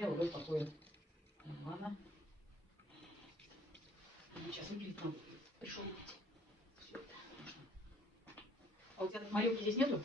посмотрела, вы успокоили. Ладно. Сейчас выпилить надо. Пришел выпить. Все это нужно. А у тебя майорки здесь нету?